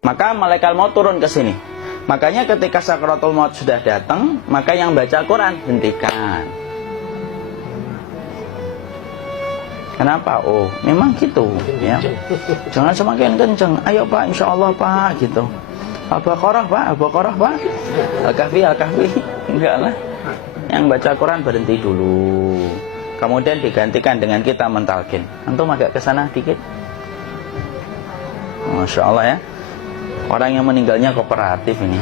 Maka malaikat maut turun ke sini. Makanya ketika sakaratul maut sudah datang, maka yang baca Quran hentikan. Kenapa? Oh, memang gitu ya. Jangan semakin kenceng. Ayo Pak, insya Allah Pak, gitu. Al-Baqarah Pak, Al-Baqarah Pak. Al-Kahfi, Al-Kahfi. Enggak lah. Yang baca Quran berhenti dulu. Kemudian digantikan dengan kita mentalkin. Antum agak ke sana dikit. Masya Allah ya. Orang yang meninggalnya kooperatif ini.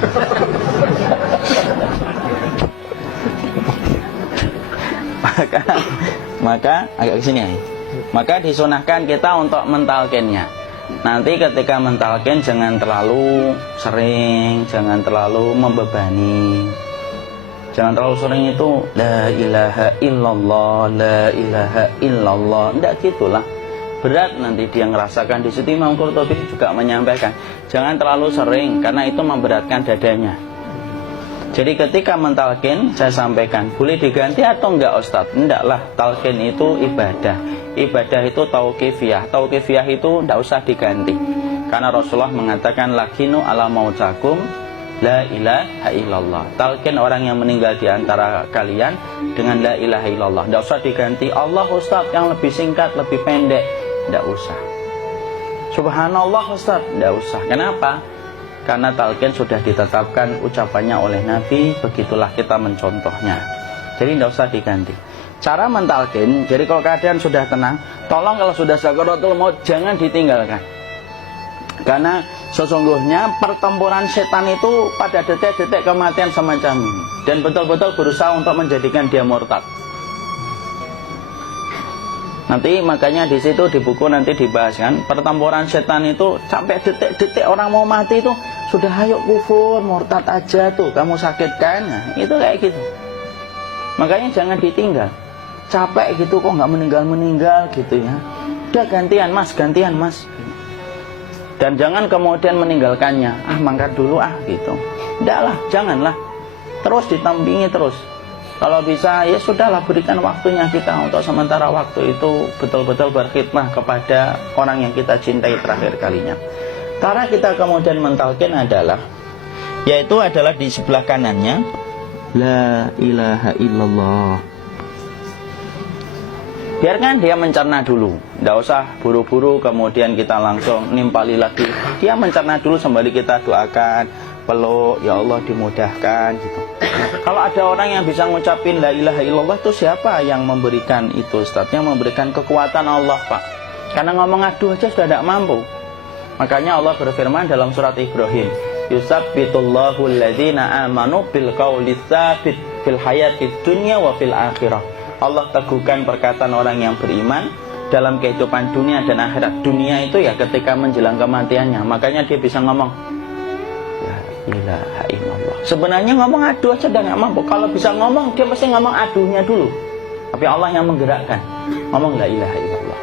maka agak kesini ya. Maka disunahkan kita untuk mentalkinnya. Nanti ketika mentalkin jangan terlalu sering, jangan terlalu membebani. Jangan terlalu sering itu la ilaha illallah, la ilaha illallah. Tidak gitulah. Berat nanti dia ngerasakan. Di situ Imam Qurtubi juga menyampaikan, jangan terlalu sering karena itu memberatkan dadanya. Jadi ketika mentalkin, saya sampaikan, boleh diganti atau enggak Ustadz? Enggaklah, talkin itu ibadah. Ibadah itu tauqifiyah. Tauqifiyah itu enggak usah diganti. Karena Rasulullah mengatakan, lakinu ala mautakum la ilaha illallah. Talkin orang yang meninggal di antara kalian dengan la ilaha illallah. Enggak usah diganti Allah Ustadz yang lebih singkat, lebih pendek. Enggak usah. Subhanallah Ustadz, enggak usah. Kenapa? Karena talqin sudah ditetapkan ucapannya oleh Nabi, begitulah kita mencontohnya. Jadi tidak usah diganti. Cara mentalqin, jadi kalau keadaan sudah tenang, tolong kalau sudah sakaratul maut jangan ditinggalkan. Karena sesungguhnya pertempuran setan itu pada detik-detik kematian semacam ini. Dan betul-betul berusaha untuk menjadikan dia murtad. Nanti makanya di situ di buku nanti dibahas kan, pertempuran setan itu sampai detik-detik orang mau mati itu sudah ayo kufur, murtad aja tuh, kamu sakit kan? Nah, itu kayak gitu. Makanya jangan ditinggal. Capek gitu kok nggak meninggal gitu ya. Udah gantian mas. Dan jangan kemudian meninggalkannya. Mangkat dulu gitu. Enggak lah, janganlah. Terus ditampingi terus. Kalau bisa ya sudahlah, berikan waktunya kita untuk sementara waktu itu betul-betul berkhidmah kepada orang yang kita cintai terakhir kalinya. Cara kita kemudian mentalkin adalah, yaitu adalah di sebelah kanannya la ilaha illallah. Biarkan dia mencerna dulu, tidak usah buru-buru kemudian kita langsung nimpali lagi. Dia mencerna dulu sembari kita doakan, peluk, ya Allah dimudahkan gitu. Kalau ada orang yang bisa ngucapin la ilaha illallah itu siapa yang memberikan itu Ustaz? Yang memberikan kekuatan Allah Pak. Karena ngomong aduh aja sudah tidak mampu. Makanya Allah berfirman dalam surat Ibrahim, yusabbitullahu alladhina amanu bil qawli tsabit fil hayatid dunya wa fil akhirah. Allah teguhkan perkataan orang yang beriman dalam kehidupan dunia dan akhirat. Dunia itu ya ketika menjelang kematiannya. Makanya dia bisa ngomong la ilaha illallah. Sebenarnya ngomong aduh aja udah gak mampu. Kalau bisa ngomong, dia pasti ngomong aduhnya dulu. Tapi Allah yang menggerakkan. Ngomong la ilaha illallah.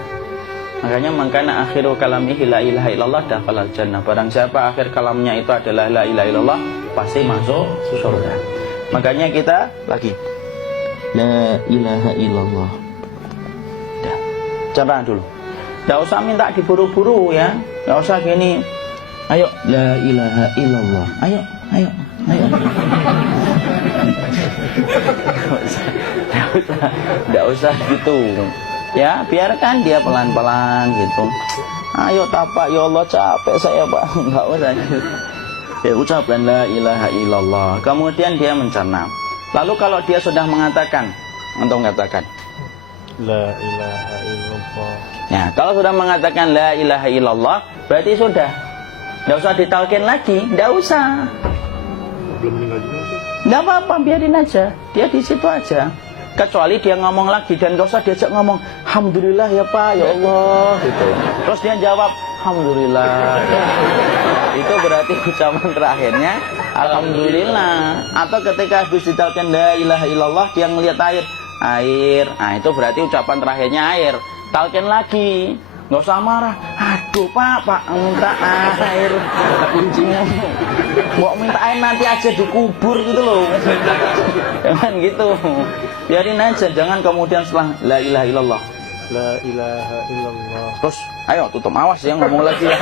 Makanya mangkana akhiru kalamihi la ilaha illallah dakhalal jannah. Barang siapa akhir kalamnya itu adalah la ilaha illallah, pasti masuk surga. Makanya kita lagi la ilaha illallah. Dah. Coba dulu. Tidak usah minta diburu-buru ya. Tidak usah gini. Ayo la ilaha illallah. Ayo. Tidak usah gitu. Ya, biarkan dia pelan-pelan gitu. Ayo tapak, ya Allah capek saya Pak. Enggak usah gitu. Ya ucapkan la ilaha illallah. Kemudian dia mencerna. Lalu kalau dia sudah mengatakan, untuk mengatakan la ilaha illallah. Ya, kalau sudah mengatakan la ilaha illallah, berarti sudah. Tidak usah ditalkin lagi, tidak usah. Belum meninggal juga sih. Tidak apa-apa, biarin aja. Dia di situ aja. Kecuali dia ngomong lagi dan gak usah diajak ngomong alhamdulillah ya Pak, ya Allah gitu. Terus dia jawab alhamdulillah. Itu berarti ucapan terakhirnya alhamdulillah. Atau ketika habis ditalkin la ilaha illallah, dia ngelihat air. Nah, itu berarti ucapan terakhirnya air. Talkin lagi. Nggak usah marah. Aduh Pak minta air. Kuncinya mau minta air nanti aja dikubur gitu loh. Jangan gitu. Biarin aja. Jangan kemudian setelah la ilaha illallah La ilaha illallah. Terus, ayo tutup, awas ya ngomong lagi ya.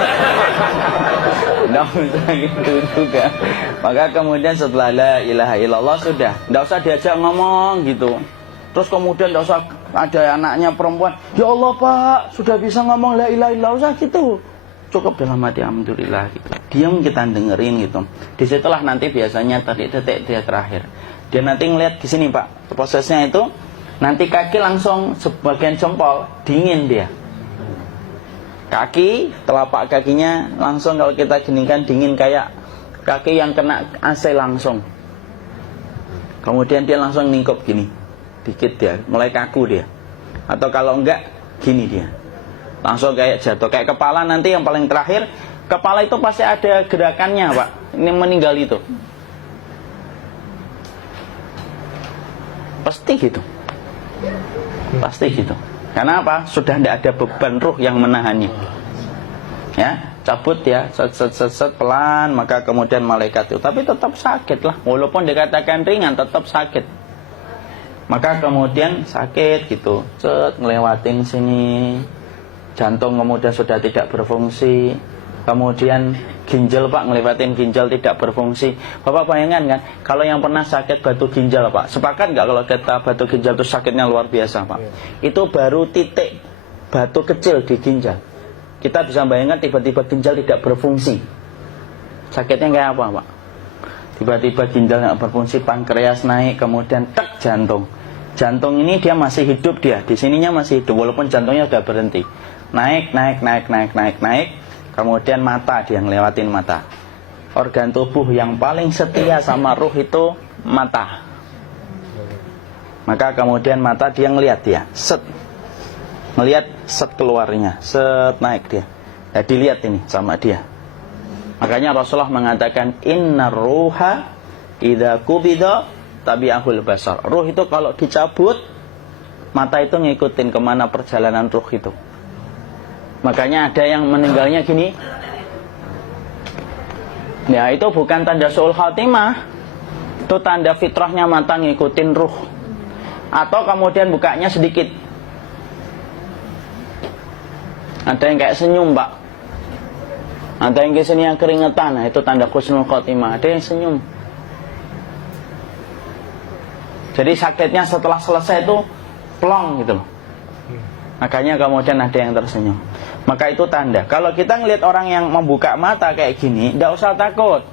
Nggak usah gitu juga. Maka kemudian setelah la ilaha illallah sudah, nggak usah diajak ngomong gitu. Terus kemudian nggak usah ada anaknya perempuan, ya Allah Pak, sudah bisa ngomong la ilaha illallah, usah gitu. Cukup dalam hati alhamdulillah gitu. Diam kita dengerin gitu. Disitulah nanti biasanya detik dia terakhir. Dia nanti ngeliat di sini Pak, prosesnya itu nanti kaki langsung sebagian jempol dingin dia. Kaki, telapak kakinya langsung kalau kita geningkan dingin kayak kaki yang kena AC langsung. Kemudian dia langsung ningkup gini, dikit dia, mulai kaku dia. Atau kalau enggak, gini dia, langsung kayak jatuh. Kayak kepala nanti yang paling terakhir, kepala itu pasti ada gerakannya Pak. Ini meninggal itu pasti gitu. Pasti gitu. Karena apa? Sudah tidak ada beban ruh yang menahannya. Ya, cabut ya, set pelan, maka kemudian malaikat itu. Tapi tetap sakit lah, walaupun dikatakan ringan, tetap sakit. Maka kemudian sakit gitu, ngelewatin sini, jantung kemudian sudah tidak berfungsi. Kemudian ginjal Pak, ngelewatin ginjal tidak berfungsi. Bapak bayangkan kan, kalau yang pernah sakit batu ginjal Pak, sepakat nggak kalau kita batu ginjal itu sakitnya luar biasa Pak? Itu baru titik batu kecil di ginjal. Kita bisa bayangkan tiba-tiba ginjal tidak berfungsi, sakitnya kayak apa Pak? Tiba-tiba ginjal nggak berfungsi, pankreas naik, kemudian tek jantung. Jantung ini dia masih hidup dia, di sininya masih hidup walaupun jantungnya sudah berhenti. Naik. Kemudian mata, dia ngelewatin mata. Organ tubuh yang paling setia sama ruh itu mata. Maka kemudian mata dia ngelihat dia, ngelihat keluarnya, naik dia. Ya dilihat ini sama dia. Makanya Rasulullah mengatakan innar ruha idza qubida tabi'ahul basar. Ruh itu kalau dicabut, mata itu ngikutin kemana perjalanan ruh itu. Makanya ada yang meninggalnya gini. Ya itu bukan tanda su'ul khatimah, itu tanda fitrahnya mata ngikutin ruh. Atau kemudian bukanya sedikit. Ada yang kayak senyum Pak, ada yang kayak sini yang keringetan, nah itu tanda husnul khatimah. Ada yang senyum. Jadi sakitnya setelah selesai itu plong gitu loh. Makanya kemudian ada yang tersenyum. Maka itu tanda. Kalau kita ngelihat orang yang membuka mata kayak gini, tidak usah takut.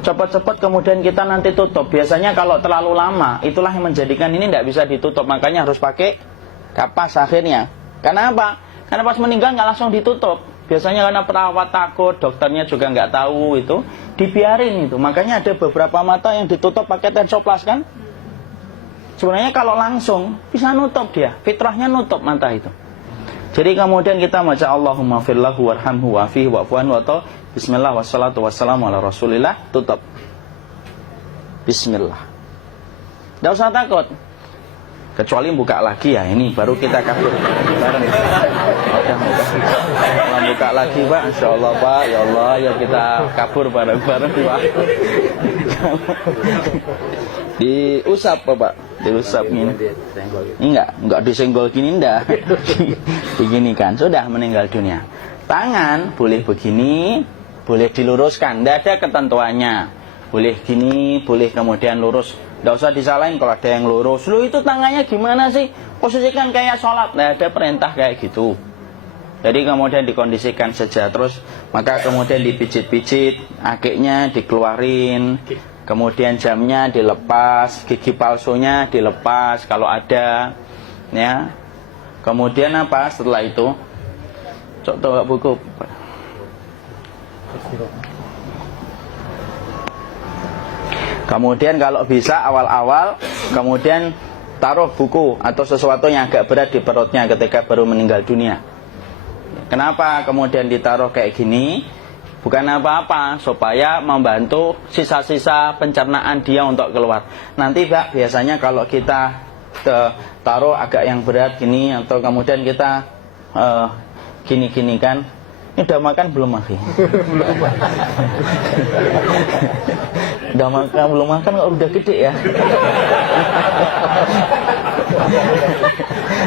Cepat-cepat kemudian kita nanti tutup. Biasanya kalau terlalu lama, itulah yang menjadikan ini tidak bisa ditutup. Makanya harus pakai kapas akhirnya. Karena apa? Karena pas meninggal nggak langsung ditutup. Biasanya karena perawat takut, dokternya juga nggak tahu itu, dibiarin itu. Makanya ada beberapa mata yang ditutup pakai tensoplas kan? Sebenarnya kalau langsung bisa nutup dia, fitrahnya nutup mata itu. Jadi kemudian kita baca Allahumma firlahu warhamhu wa'afihi wa'fuanhu atau bismillah wassalatu wassalamu ala rasulillah, tutup. Bismillah. Tidak usah takut. Kecuali buka lagi ya, ini baru kita kabur bareng. Kalau buka lagi Pak, insya Allah Pak, ya Allah, ya kita kabur bareng-bareng Pak. Diusap Pak, diusap gini. Enggak disenggol gini enggak. Begini kan, sudah meninggal dunia. Tangan boleh begini, boleh diluruskan, tidak ada ketentuannya. Boleh gini, boleh kemudian lurus. Tidak usah disalahin kalau ada yang lurus. Lu itu tangannya gimana sih? Posisikan kayak sholat. Nah, ada perintah kayak gitu. Jadi kemudian dikondisikan saja. Terus maka kemudian dipijit-pijit, akiknya dikeluarin. Kemudian jamnya dilepas, gigi palsunya dilepas kalau ada. Ya. Kemudian apa setelah itu? Coba buku. Kemudian kalau bisa awal-awal kemudian taruh buku atau sesuatu yang agak berat di perutnya ketika baru meninggal dunia. Kenapa kemudian ditaruh kayak gini? Bukan apa-apa, supaya membantu sisa-sisa pencernaan dia untuk keluar. Nanti Pak, biasanya kalau kita taruh agak yang berat gini atau kemudian kita gini-gini kan, ini udah makan belum Maki? Udah makan belum makan kok udah gede ya?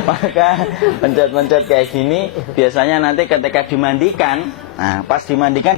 Maka pencet-pencet kayak gini biasanya nanti ketika dimandikan, nah pas dimandikan